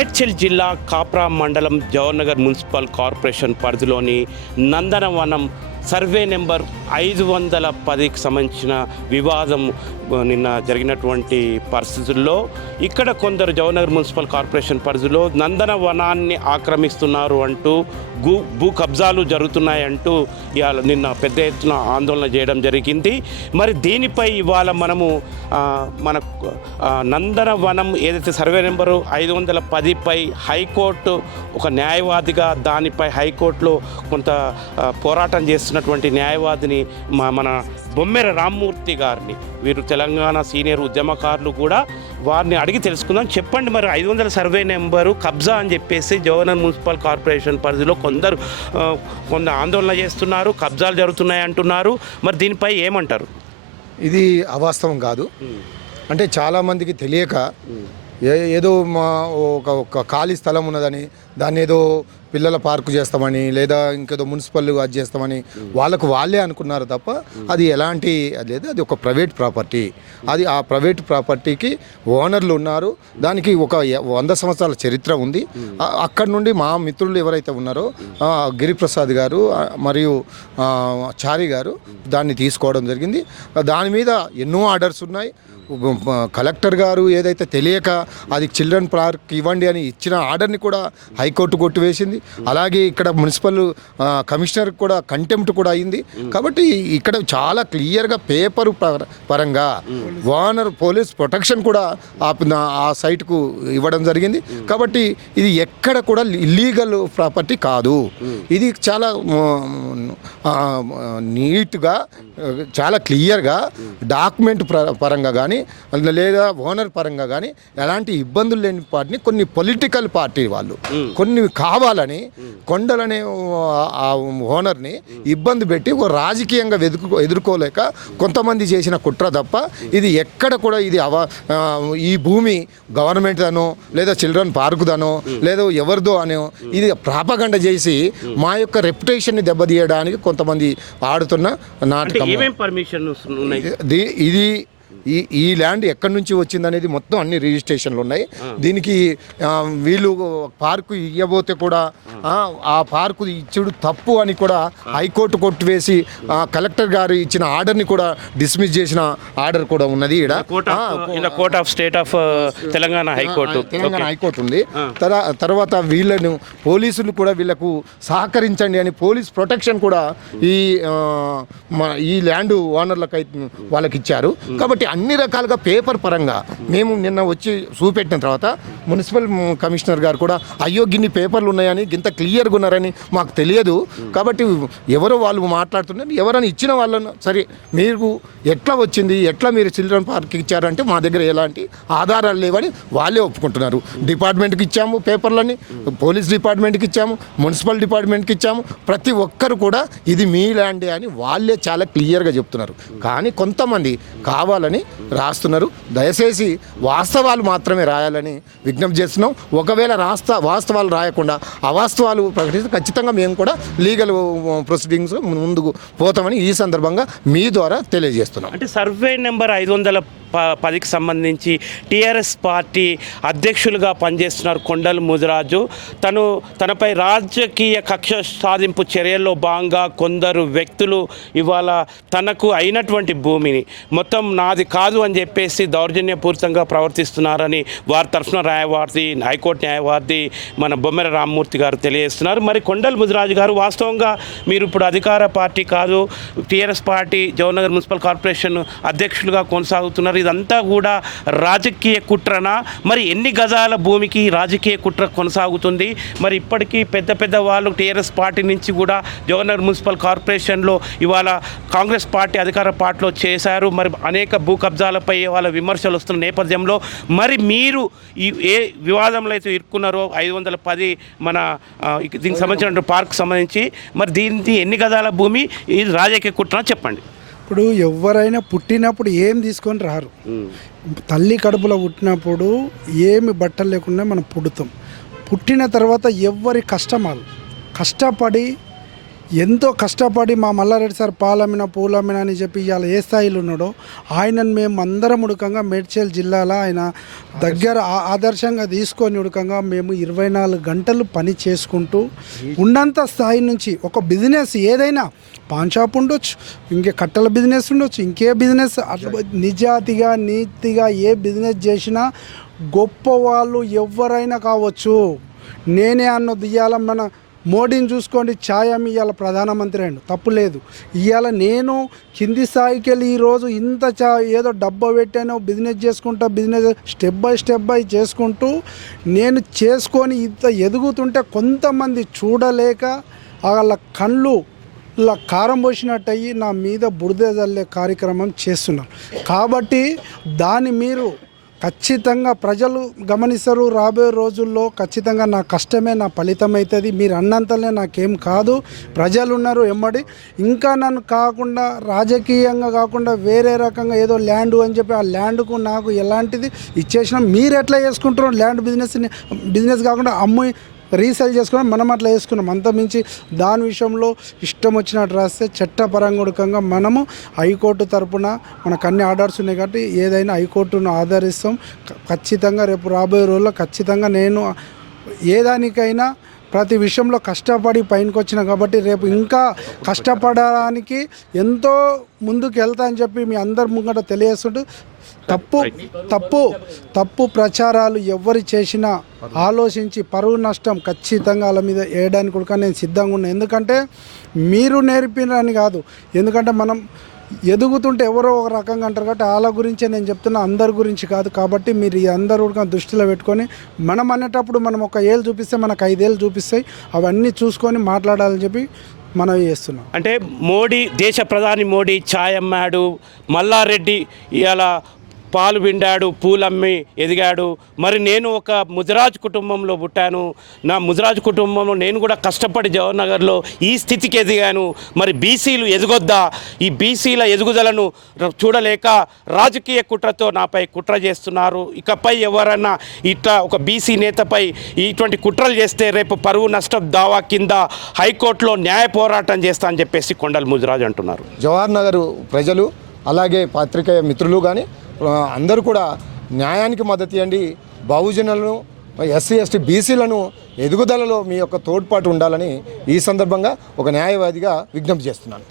మేడ్చల్ జిల్లా కాప్రా మండలం Jawaharnagar municipal corporation పరిధిలోని నందనవనం సర్వే నెంబర్ ఐదు వందల పదికి సంబంధించిన వివాదం నిన్న జరిగినటువంటి పరిస్థితుల్లో ఇక్కడ కొందరు జవహర్నగర్ మున్సిపల్ కార్పొరేషన్ పరిధిలో నందనవనాన్ని ఆక్రమిస్తున్నారు అంటూ భూ భూ కబ్జాలు జరుగుతున్నాయంటూ ఇవాళ నిన్న పెద్ద ఎత్తున ఆందోళన చేయడం జరిగింది. మరి దీనిపై ఇవాళ మనము మన నందనవనం ఏదైతే సర్వే నెంబరు ఐదు వందల పదిపై హైకోర్టు ఒక న్యాయవాదిగా దానిపై హైకోర్టులో కొంత పోరాటం చేస్తూ చేసినటువంటి న్యాయవాదిని మా మన బొమ్మెర రామ్మూర్తి గారిని. వీరు తెలంగాణ సీనియర్ ఉద్యమకారులు కూడా వారిని అడిగి తెలుసుకుందాం. చెప్పండి మరి ఐదు వందల సర్వే నెంబరు కబ్జా అని చెప్పేసి జవహర్ మున్సిపల్ కార్పొరేషన్ పరిధిలో కొందరు కొంత ఆందోళన చేస్తున్నారు కబ్జాలు జరుగుతున్నాయి అంటున్నారు. మరి దీనిపై ఏమంటారు? ఇది అవాస్తవం కాదు. అంటే చాలామందికి తెలియక ఏ ఏదో మా ఒక ఒక ఖాళీ స్థలం ఉన్నదని దాన్ని ఏదో పిల్లల పార్కు చేస్తామని లేదా ఇంకేదో మున్సిపల్ అది చేస్తామని వాళ్ళకు వాళ్ళే అనుకున్నారు తప్ప అది ఎలాంటి అది లేదు అది ఒక ప్రైవేట్ ప్రాపర్టీ. అది ఆ ప్రైవేట్ ప్రాపర్టీకి ఓనర్లు ఉన్నారు. దానికి ఒక వంద సంవత్సరాల చరిత్ర ఉంది. అక్కడ నుండి మా మిత్రులు ఎవరైతే ఉన్నారో గిరిప్రసాద్ గారు మరియు చారి గారు దాన్ని తీసుకోవడం జరిగింది. దాని మీద ఎన్నో ఆర్డర్స్ ఉన్నాయి. కలెక్టర్ గారు ఏదైతే తెలియక అది చిల్డ్రన్ పార్క్ ఇవ్వండి అని ఇచ్చిన ఆర్డర్ని కూడా హైకోర్టు కొట్టివేసింది. అలాగే ఇక్కడ మున్సిపల్ కమిషనర్ కూడా కంటెంప్ట్ కూడా అయింది. కాబట్టి ఇక్కడ చాలా క్లియర్గా పేపర్ పరంగా వానర్ పోలీస్ ప్రొటెక్షన్ కూడా ఆ ఆ సైట్కు ఇవ్వడం జరిగింది. కాబట్టి ఇది ఎక్కడ కూడా ఇల్లీగల్ ప్రాపర్టీ కాదు. ఇది చాలా నీట్గా చాలా క్లియర్గా డాక్యుమెంట్ పరంగా కానీ లేదా ఓనర్ పరంగా కానీ ఎలాంటి ఇబ్బందులు లేని పార్టీని కొన్ని పొలిటికల్ పార్టీ వాళ్ళు కొన్ని కావాలని కొండలనే ఆ- ఓనర్ని ఇబ్బంది పెట్టి రాజకీయంగా వెతుకు ఎదుర్కోలేక కొంతమంది చేసిన కుట్ర తప్ప ఇది ఎక్కడ కూడా ఇది అవ ఈ భూమి గవర్నమెంట్ అనో లేదా చిల్డ్రన్ పార్కుదనో లేదా ఎవరిదో అనో ఇది ప్రాపగండ చేసి మా యొక్క రెప్యుటేషన్ని దెబ్బతీయడానికి కొంతమంది ఆడుతున్న నాటకం. ఇది ఈ ఈ ల్యాండ్ ఎక్కడి నుంచి వచ్చిందనేది మొత్తం అన్ని రిజిస్ట్రేషన్లు ఉన్నాయి. దీనికి వీళ్ళు పార్కు ఇవ్వబోతే కూడా ఆ, పార్కు ఇచ్చుడు తప్పు అని కూడా హైకోర్టు కొట్టివేసి కలెక్టర్ గారు ఇచ్చిన ఆర్డర్ని కూడా డిస్మిస్ చేసిన ఆర్డర్ కూడా ఉన్నది ఈడ. Court of state of Telangana high court Telangana high court ఉంది. తర- తర్వాత వీళ్ళను పోలీసులు కూడా వీళ్ళకు సహకరించండి అని పోలీస్ ప్రొటెక్షన్ కూడా ఈ ఈ ల్యాండ్ ఓనర్లకు అయితే వాళ్ళకి ఇచ్చారు కాబట్టి అన్ని రకాలుగా పేపర్ పరంగా మేము నిన్న వచ్చి చూపెట్టిన తర్వాత మున్సిపల్ కమిషనర్ గారు కూడా అయ్యో గిన్ని పేపర్లు ఉన్నాయని గింత క్లియర్గా ఉన్నారని మాకు తెలియదు. కాబట్టి ఎవరో వాళ్ళు మాట్లాడుతున్నారు ఎవరైనా ఇచ్చిన వాళ్ళను సరే మీరు ఎట్లా వచ్చింది ఎట్లా మీరు చిల్డ్రన్ పార్క్ ఇచ్చారంటే మా దగ్గర ఎలాంటి ఆధారాలు లేవని వాళ్ళే ఒప్పుకుంటున్నారు. డిపార్ట్మెంట్కి ఇచ్చాము పేపర్లని పోలీస్ డిపార్ట్మెంట్కి ఇచ్చాము మున్సిపల్ డిపార్ట్మెంట్కి ఇచ్చాము. ప్రతి ఒక్కరు కూడా ఇది మీ ల్యాండే అని వాళ్ళే చాలా క్లియర్గా చెప్తున్నారు. కానీ కొంతమంది కావాలని రాస్తున్నారు. దయచేసి వాస్తవాలు మాత్రమే రాయాలని విజ్ఞప్తి చేస్తున్నాం. ఒకవేళ రాస్తా వాస్తవాలు రాయకుండా అవాస్తవాలు ప్రకటిస్తే ఖచ్చితంగా మేము కూడా లీగల్ ప్రొసీడింగ్స్ ముందుకు పోతామని ఈ సందర్భంగా మీ ద్వారా తెలియజేస్తున్నాం. అంటే సర్వే నెంబర్ ఐదు వందల పదికి సంబంధించి టీఆర్ఎస్ పార్టీ అధ్యక్షులుగా పనిచేస్తున్నారు కొండలు ముదిరాజు. తను తనపై రాజకీయ కక్ష సాధింపు చర్యల్లో భాగంగా కొందరు వ్యక్తులు ఇవాళ తనకు అయినటువంటి భూమిని మొత్తం నాది కాదు అని చెప్పేసి దౌర్జన్యపూరితంగా ప్రవర్తిస్తున్నారని వారి తరఫున న్యాయవాది హైకోర్టు న్యాయవాది మన బొమ్మెర రామ్మూర్తి గారు తెలియజేస్తున్నారు. మరి కొండలు ముదిరాజు గారు వాస్తవంగా మీరు ఇప్పుడు అధికార పార్టీ కాదు TRS party Jawaharnagar municipal corporation అధ్యక్షులుగా కొనసాగుతున్నారు. ఇదంతా కూడా రాజకీయ కుట్రనా? మరి ఎన్ని గజాల భూమికి రాజకీయ కుట్ర కొనసాగుతుంది? మరి ఇప్పటికీ పెద్ద పెద్ద వాళ్ళు టీఆర్ఎస్ పార్టీ నుంచి కూడా జవహర్నగర్ మున్సిపల్ కార్పొరేషన్లో ఇవాళ కాంగ్రెస్ పార్టీ అధికార పార్టీలో చేశారు. మరి అనేక భూ కబ్జాలపై వాళ్ళ విమర్శలు వస్తున్న నేపథ్యంలో మరి మీరు ఈ ఏ వివాదంలో అయితే ఇరుక్కున్నారో ఐదు వందల పది మన దీనికి సంబంధించిన పార్క్ సంబంధించి మరి దీనికి ఎన్ని గజాల భూమి ఇది రాజకీయ కుట్ర చెప్పండి. ఇప్పుడు ఎవరైనా పుట్టినప్పుడు ఏం తీసుకొని రారు. తల్లి కడుపులో పుట్టినప్పుడు ఏమి బట్టలు లేకుండా మనం పుడతాం. పుట్టిన తర్వాత ఎవరి కష్టం అది కష్టపడి ఎంతో కష్టపడి మా మల్లారెడ్డి సార్ పాలమ్మిన పూలమ్మిన అని చెప్పి ఇవాళ ఏ స్థాయిలో ఉన్నాడో ఆయనను మేము అందరం ఉడకంగా మేడ్చల్ జిల్లాలో ఆయన దగ్గర ఆదర్శంగా తీసుకొని ఉడకంగా మేము ఇరవై నాలుగు గంటలు పని చేసుకుంటూ ఉన్నంత స్థాయి నుంచి ఒక బిజినెస్ ఏదైనా పాన్ షాప్ ఉండొచ్చు ఇంకే కట్టల బిజినెస్ ఉండొచ్చు ఇంకే బిజినెస్ అట్లా నిజాతిగా నీతిగా ఏ బిజినెస్ చేసినా గొప్ప వాళ్ళు ఎవరైనా కావచ్చు. నేనే అన్నది ఇవాళ మన మోడీని చూసుకోండి ఛాయామి ఇవాళ ప్రధానమంత్రి అండి తప్పు లేదు. ఇవాళ నేను కింది స్థాయికి వెళ్ళి ఈరోజు ఇంత చా ఏదో డబ్బా పెట్టాను బిజినెస్ చేసుకుంటా business step by step by చేసుకుంటూ నేను చేసుకొని ఇంత ఎదుగుతుంటే కొంతమంది చూడలేక వాళ్ళ కళ్ళు ఇలా కారం పోసినట్టయి నా మీద బురద జల్లే కార్యక్రమం చేస్తున్నారు. కాబట్టి దాన్ని మీరు ఖచ్చితంగా ప్రజలు గమనిస్తారు రాబోయే రోజుల్లో ఖచ్చితంగా నా కష్టమే నా ఫలితం అవుతుంది మీరు అన్నంతలే నాకేం కాదు. ప్రజలు ఉన్నారు ఎమ్మడి. ఇంకా నన్ను కాకుండా రాజకీయంగా కాకుండా వేరే రకంగా ఏదో ల్యాండ్ అని చెప్పి ఆ ల్యాండ్కు నాకు ఎలాంటిది ఇచ్చేసినా మీరు ఎట్లా చేసుకుంటారు ల్యాండ్ బిజినెస్ని బిజినెస్ కాకుండా అమ్మి రీసేల్ చేసుకున్నాం మనం అట్లా చేసుకున్నాం. అంత మించి దాని విషయంలో ఇష్టం వచ్చినట్టు రాస్తే చట్టపరంగుడకంగా మనము హైకోర్టు తరపున మనకు అన్ని ఆర్డర్స్ ఉన్నాయి కాబట్టి ఏదైనా హైకోర్టును ఆదరిస్తాం. ఖచ్చితంగా రేపు రాబోయే రోజుల్లో ఖచ్చితంగా నేను ఏ దానికైనా ప్రతి విషయంలో కష్టపడి పైనకి వచ్చినాం కాబట్టి రేపు ఇంకా కష్టపడడానికి ఎంతో ముందుకు వెళ్తా అని చెప్పి మీ అందరి ముంగట తెలియజేస్తుంటూ తప్పు తప్పు తప్పు ప్రచారాలు ఎవరు చేసినా ఆలోచించి పరువు నష్టం ఖచ్చితంగా వాళ్ళ మీద వేయడానికి కూడా నేను సిద్ధంగా ఉన్నాను ఎందుకంటే మీరు నేర్పినని కాదు. ఎందుకంటే మనం ఎదుగుతుంటే ఎవరో ఒక రకంగా అంటారు కాబట్టి వాళ్ళ గురించే నేను చెప్తున్నా అందరి గురించి కాదు. కాబట్టి మీరు ఈ అందరూ దృష్టిలో పెట్టుకొని మనం అనేటప్పుడు మనం ఒక ఏళ్ళు చూపిస్తే మనకు ఐదేళ్ళు చూపిస్తాయి. అవన్నీ చూసుకొని మాట్లాడాలని చెప్పి మనం చేస్తున్నాం. అంటే మోడీ దేశ ప్రధాని మోడీ ఛాయ్ అమ్మాడు మల్లారెడ్డి ఇలా పాలు పిండాడు పూలమ్మి ఎదిగాడు. మరి నేను ఒక ముజరాజ్ కుటుంబంలో పుట్టాను. నా ముజరాజ్ కుటుంబంలో నేను కూడా కష్టపడి జవహర్నగర్లో ఈ స్థితికి ఎదిగాను. మరి బీసీలు ఎదుగొద్దా? ఈ బీసీల ఎదుగుదలను చూడలేక రాజకీయ కుట్రతో నాపై కుట్ర చేస్తున్నారు. ఇకపై ఎవరన్నా ఇట్లా ఒక బీసీ నేతపై ఇటువంటి కుట్రలు చేస్తే రేపు పరువు నష్టం దావా కింద హైకోర్టులో న్యాయ పోరాటం చేస్తా అని చెప్పేసి కొండల ముజరాజ్ అంటున్నారు. జవహర్ నగర్ ప్రజలు అలాగే పాత్రికేయ మిత్రులు కానీ అందరూ కూడా న్యాయానికి మద్దతు ఇవ్వండి. బహుజనులను ఎస్సీ ఎస్టీ బీసీలను ఎదుగుదలలో మీ యొక్క తోడ్పాటు ఉండాలని ఈ సందర్భంగా ఒక న్యాయవాదిగా విజ్ఞప్తి చేస్తున్నాను.